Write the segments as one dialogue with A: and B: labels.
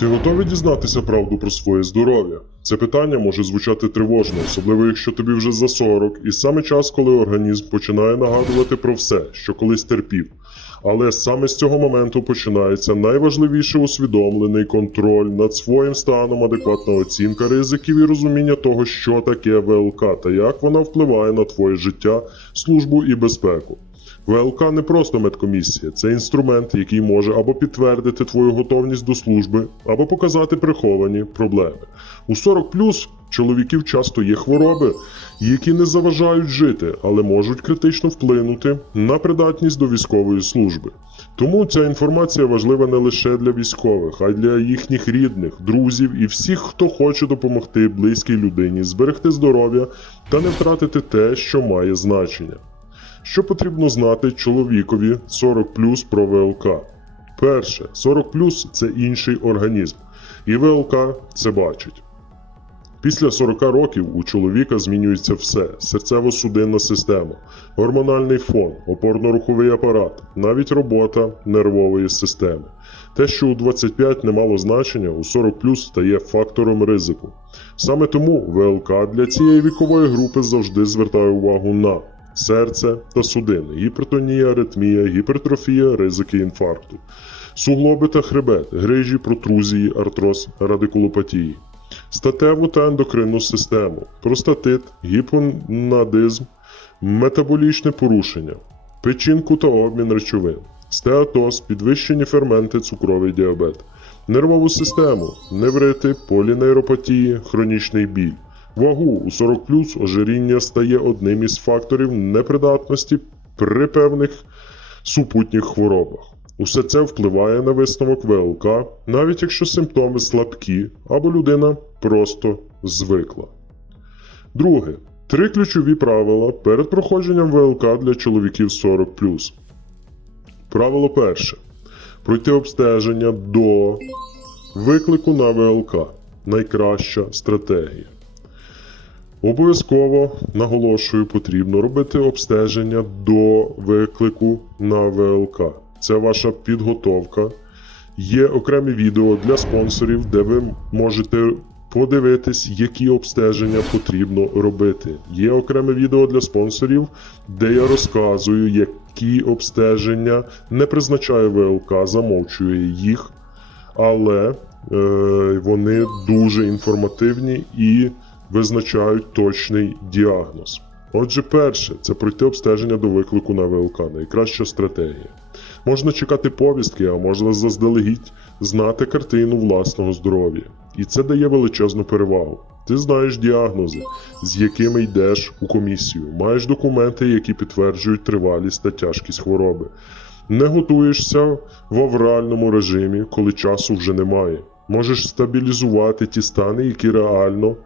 A: Ти готовий дізнатися правду про своє здоров'я? Це питання може звучати тривожно, особливо якщо тобі вже за 40, і саме час, коли організм починає нагадувати про все, що колись терпів. Але саме з цього моменту починається найважливіше усвідомлений контроль над своїм станом, адекватна оцінка ризиків і розуміння того, що таке ВЛК та як вона впливає на твоє життя, службу і безпеку. ВЛК не просто медкомісія, це інструмент, який може або підтвердити твою готовність до служби, або показати приховані проблеми. У 40 чоловіків часто є хвороби, які не заважають жити, але можуть критично вплинути на придатність до військової служби. Тому ця інформація важлива не лише для військових, а й для їхніх рідних, друзів і всіх, хто хоче допомогти близькій людині зберегти здоров'я та не втратити те, що має значення. Що потрібно знати чоловікові 40 про ВЛК? Перше, 40 це інший організм, і ВЛК це бачить. Після 40 років у чоловіка змінюється все: серцево-судинна система, гормональний фон, опорно-руховий апарат, навіть робота нервової системи. Те, що у 25 не мало значення, у 40 стає фактором ризику. Саме тому ВЛК для цієї вікової групи завжди звертає увагу на серце та судини, гіпертонія, аритмія, гіпертрофія, ризики інфаркту, суглоби та хребет, грижі, протрузії, артроз, радикулопатії, статеву та ендокринну систему, простатит, гіпонадизм, метаболічне порушення, печінку та обмін речовин, стеатоз, підвищені ферменти, цукровий діабет, нервову систему, неврити, полінейропатії, хронічний біль. Вагу у 40 ожиріння стає одним із факторів непридатності при певних супутніх хворобах. Усе це впливає на висновок ВЛК, навіть якщо симптоми слабкі або людина просто звикла. Друге. Три ключові правила перед проходженням ВЛК для чоловіків 40. Правило перше. Пройти обстеження до виклику на ВЛК. Найкраща стратегія. Обов'язково наголошую, потрібно робити обстеження до виклику на ВЛК. Це ваша підготовка. Є окремі відео для спонсорів, де ви можете подивитись, які обстеження потрібно робити. Є окреме відео для спонсорів, де я розказую, які обстеження не призначає ВЛК, замовчує їх, але е, вони дуже інформативні і визначають точний діагноз. Отже, перше це пройти обстеження до виклику на ВЛК, найкраща стратегія. Можна чекати повістки, а можна заздалегідь знати картину власного здоров'я. І це дає величезну перевагу. Ти знаєш діагнози, з якими йдеш у комісію, маєш документи, які підтверджують тривалість та тяжкість хвороби. Не готуєшся в авральному режимі, коли часу вже немає. Можеш стабілізувати ті стани, які реально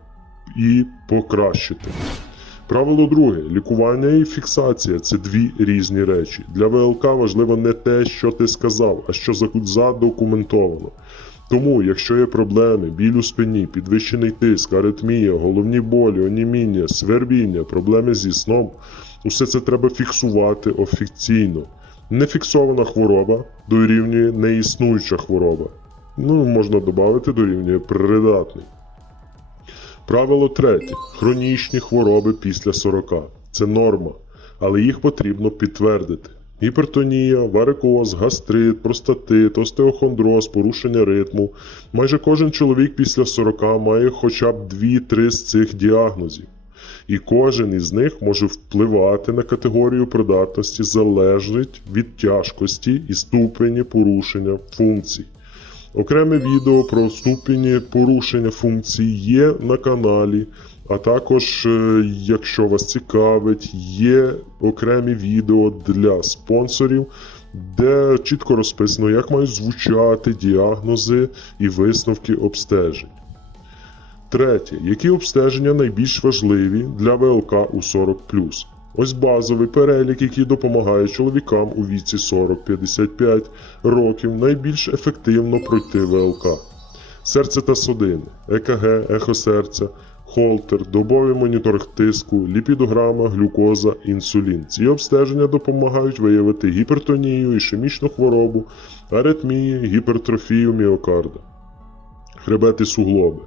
A: і покращити. Правило друге: лікування і фіксація це дві різні речі. Для ВЛК важливо не те, що ти сказав, а що задокументовано. Тому, якщо є проблеми, біль у спині, підвищений тиск, аритмія, головні болі, оніміння, свербіння, проблеми зі сном, усе це треба фіксувати офіційно. Нефіксована хвороба дорівнює неіснуюча хвороба. Ну, можна додати дорівнює придатний. Правило третє. Хронічні хвороби після 40. Це норма, але їх потрібно підтвердити. Гіпертонія, варикоз, гастрит, простатит, остеохондроз, порушення ритму. Майже кожен чоловік після 40 має хоча б 2-3 з цих діагнозів. І кожен із них може впливати на категорію придатності залежить від тяжкості і ступені порушення функцій. Окреме відео про ступені порушення функцій є на каналі. А також, е, якщо вас цікавить, є окремі відео для спонсорів, де чітко розписано, як мають звучати діагнози і висновки обстежень. Третє. Які обстеження найбільш важливі для ВЛК у 40 Ось базовий перелік, який допомагає чоловікам у віці 40-55 років найбільш ефективно пройти ВЛК. Серце та судини, ЕКГ, ехо серця, холтер, добовий моніторинг тиску, ліпідограма, глюкоза, інсулін. Ці обстеження допомагають виявити гіпертонію, ішемічну хворобу, аритмії, гіпертрофію міокарда. Хребет і суглоби,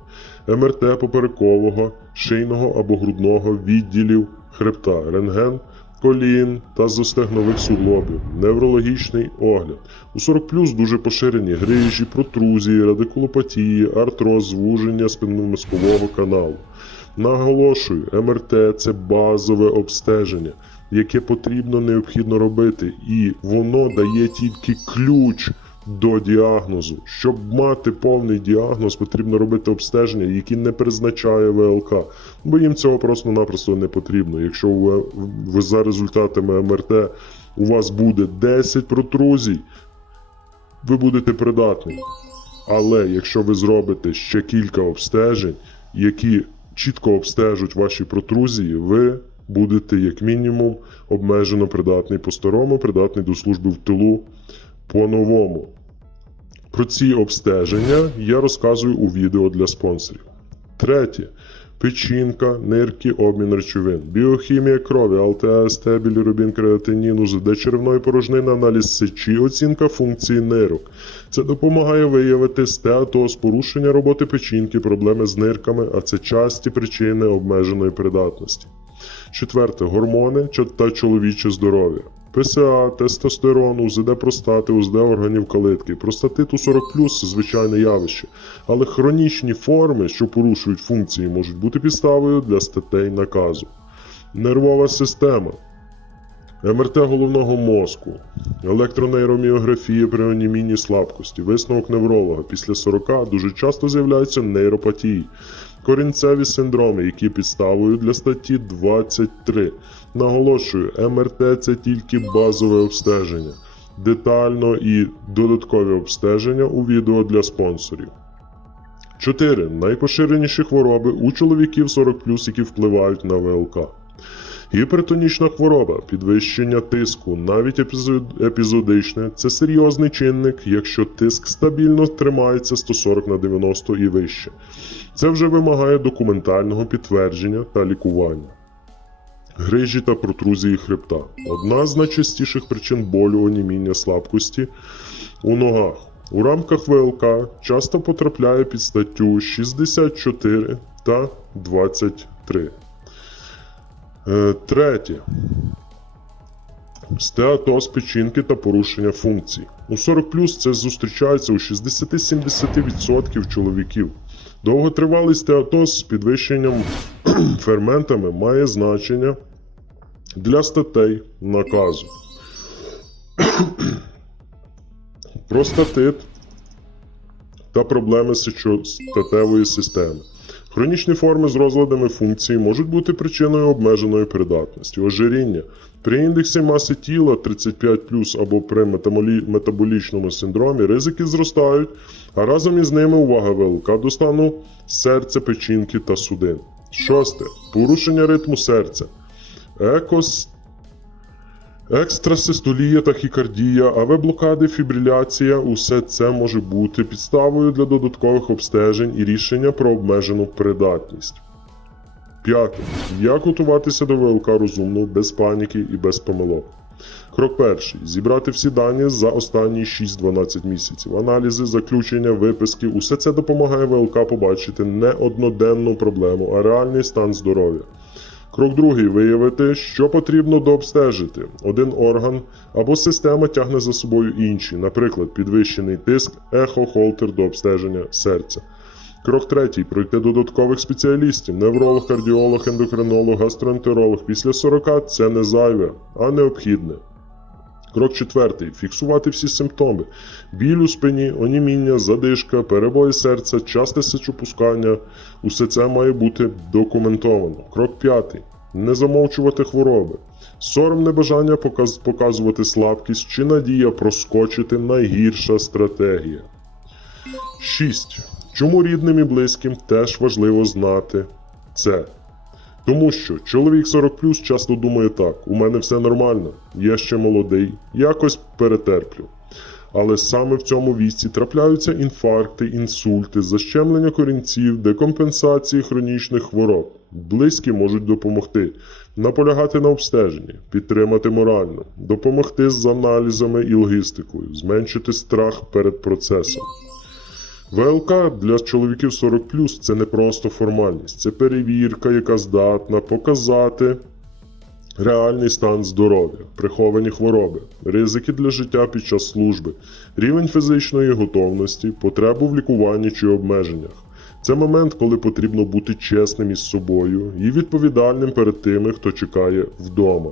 A: МРТ поперекового, шийного або грудного відділів хребта, рентген колін та зостегнових суглобів, неврологічний огляд. У 40 дуже поширені грижі, протрузії, радикулопатії, артроз, звуження спинномозкового каналу. Наголошую, МРТ це базове обстеження, яке потрібно необхідно робити, і воно дає тільки ключ до діагнозу. Щоб мати повний діагноз, потрібно робити обстеження, які не призначає ВЛК, бо їм цього просто-напросто не потрібно. Якщо ви, ви за результатами МРТ у вас буде 10 протрузій, ви будете придатні. Але якщо ви зробите ще кілька обстежень, які чітко обстежуть ваші протрузії, ви будете як мінімум обмежено придатний по-старому, придатний до служби в тилу по-новому. Про ці обстеження я розказую у відео для спонсорів. Третє. Печінка, нирки, обмін речовин, біохімія крові, АЛТС, білірубін, креатиніну, ЗД черевної порожнини, аналіз сечі, оцінка функції нирок. Це допомагає виявити стеатоз, порушення роботи печінки, проблеми з нирками, а це часті причини обмеженої придатності. Четверте. Гормони та чоловіче здоров'я. ПСА, тестостерон, УЗД простати, УЗД органів калитки. Простатиту 40 звичайне явище. Але хронічні форми, що порушують функції, можуть бути підставою для статей наказу. Нервова система. МРТ головного мозку, електронейроміографія при анемійній слабкості, висновок невролога після 40 дуже часто з'являються нейропатії, корінцеві синдроми, які підставою для статті 23. Наголошую, МРТ це тільки базове обстеження, детально і додаткові обстеження у відео для спонсорів. 4. Найпоширеніші хвороби у чоловіків 40 які впливають на ВЛК. Гіпертонічна хвороба, підвищення тиску, навіть епізодичне, це серйозний чинник, якщо тиск стабільно тримається 140 на 90 і вище. Це вже вимагає документального підтвердження та лікування. Грижі та протрузії хребта одна з найчастіших причин болю, оніміння, слабкості у ногах. У рамках ВЛК часто потрапляє під статтю 64 та 23. Е, Третє. Стеатоз печінки та порушення функцій. У 40 це зустрічається у 60-70% чоловіків. Довготривалий стеатоз з підвищенням ферментами має значення для статей наказу. Простатит та проблеми сечостатевої системи. Хронічні форми з розладами функції можуть бути причиною обмеженої придатності, ожиріння. При індексі маси тіла 35 або при метаболічному синдромі ризики зростають, а разом із ними увага ВЛК до стану серця, печінки та судин. Шосте. Порушення ритму серця. Екос Екстрасистолія, тахікардія, АВ-блокади, фібриляція усе це може бути підставою для додаткових обстежень і рішення про обмежену придатність. П'яте. Як готуватися до ВЛК розумно, без паніки і без помилок. Крок перший. Зібрати всі дані за останні 6-12 місяців. Аналізи, заключення, виписки усе це допомагає ВЛК побачити не одноденну проблему, а реальний стан здоров'я. Крок другий виявити, що потрібно дообстежити. Один орган або система тягне за собою інші, наприклад, підвищений тиск, ехо, холтер до обстеження серця. Крок третій пройти додаткових спеціалістів: невролог, кардіолог, ендокринолог, гастроентеролог. Після 40 це не зайве, а необхідне. Крок четвертий фіксувати всі симптоми: біль у спині, оніміння, задишка, перебої серця, часте сечопускання. Усе це має бути документовано. Крок п'ятий не замовчувати хвороби. Соромне бажання показ- показувати слабкість чи надія проскочити найгірша стратегія. 6. Чому рідним і близьким теж важливо знати це? Тому що чоловік 40 часто думає так: у мене все нормально, я ще молодий, якось перетерплю. Але саме в цьому віці трапляються інфаркти, інсульти, защемлення корінців, декомпенсації хронічних хвороб. Близькі можуть допомогти, наполягати на обстеженні, підтримати морально, допомогти з аналізами і логістикою, зменшити страх перед процесом. ВЛК для чоловіків 40 це не просто формальність, це перевірка, яка здатна показати реальний стан здоров'я, приховані хвороби, ризики для життя під час служби, рівень фізичної готовності, потребу в лікуванні чи обмеженнях. Це момент, коли потрібно бути чесним із собою і відповідальним перед тими, хто чекає вдома.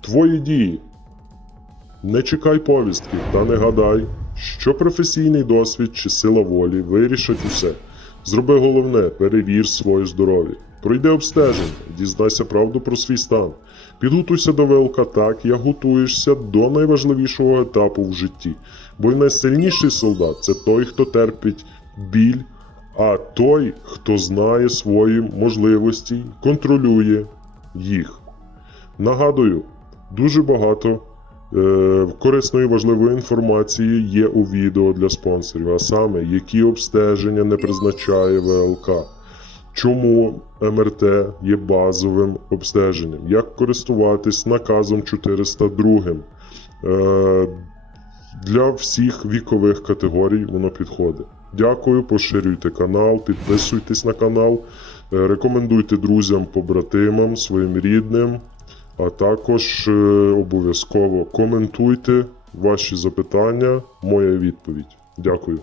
A: Твої дії. Не чекай повістки та не гадай, що професійний досвід чи сила волі вирішать усе. Зроби головне, перевір своє здоров'я. Пройди обстеження, дізнайся правду про свій стан. Підготуйся до ВЛК так, як готуєшся до найважливішого етапу в житті. Бо найсильніший солдат це той, хто терпить біль, а той, хто знає свої можливості, контролює їх. Нагадую, дуже багато корисної важливої інформації є у відео для спонсорів, а саме, які обстеження не призначає ВЛК, чому МРТ є базовим обстеженням, як користуватись наказом 402. Е, для всіх вікових категорій воно підходить. Дякую, поширюйте канал, підписуйтесь на канал, е, рекомендуйте друзям, побратимам, своїм рідним, а також е, обов'язково коментуйте ваші запитання, моя відповідь. Дякую.